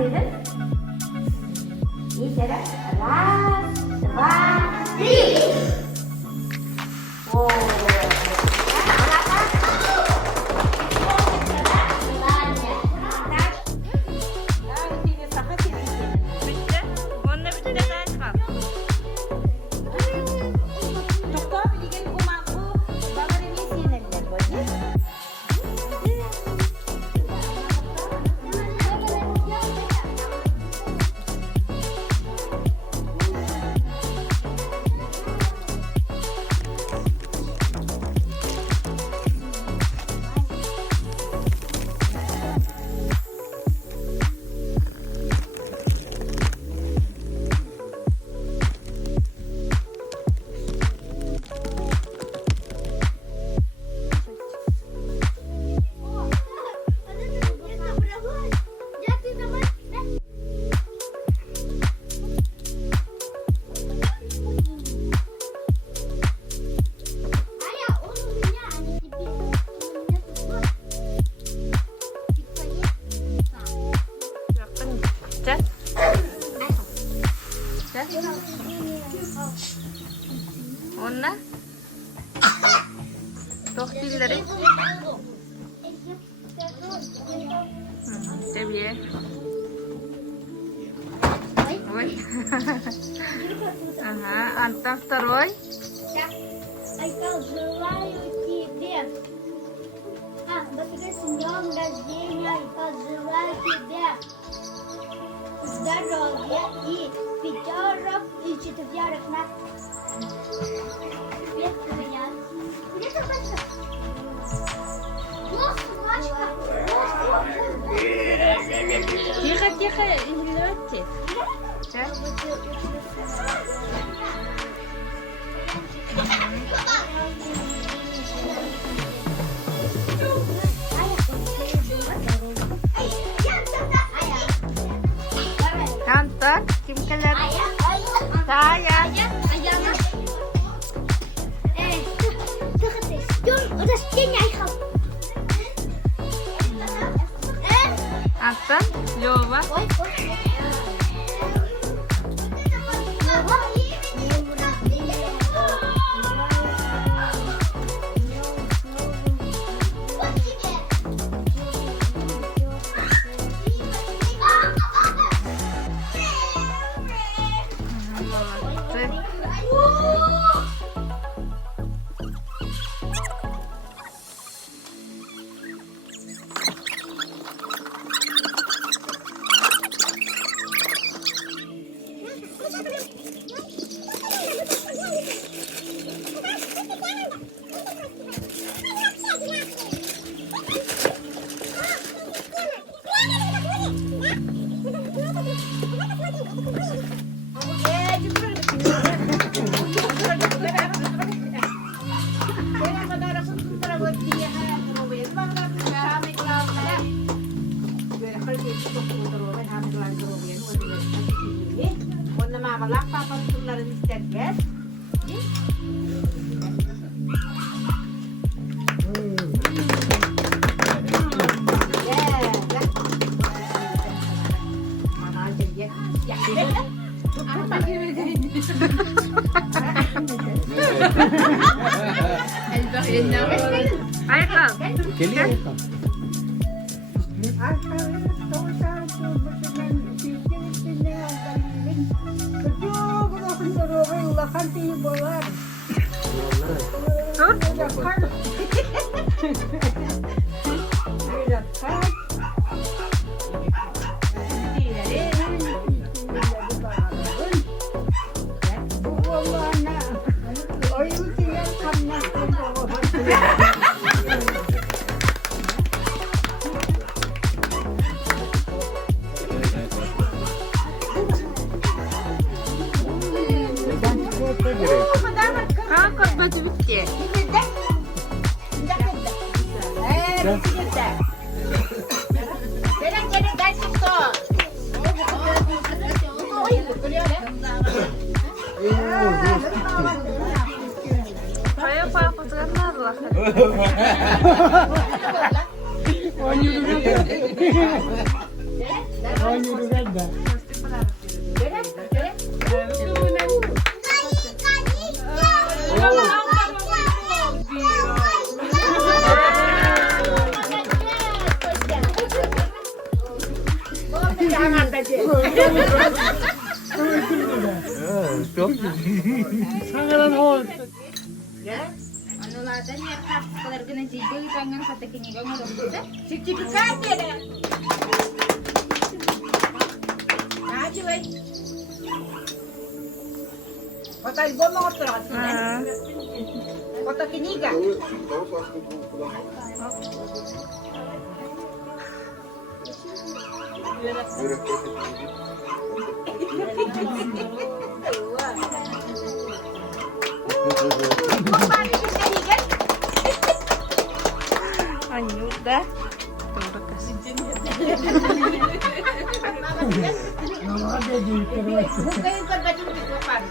Riden? Ini cara. Раз, два, три. Oh. Ona tohtilleri seviye. Oi. Ага, Антон второй. С днем рождения и поздравляю тебя. Здоровья и пятерок и четверок на твоя. Где ты пошла? Мачка. Тихо, тихо, идите. Антон, kim kelar? Saya. Антон, Лёва. Malak papat bunların isterler. Geliyor. Kakak baju bitti. Saya pak fotoğraflar var. yürü ver de. Sangaran hol. Ano lata niya kap kalar gina jigol kangan sa taking ikaw nga dito. Sertifikat ya dah. Nah, cuy. Kota ibu mau ngotot sini. Kota kiniga. Anyut dah. Nama ada di terus. Buka yang kau baju di depan.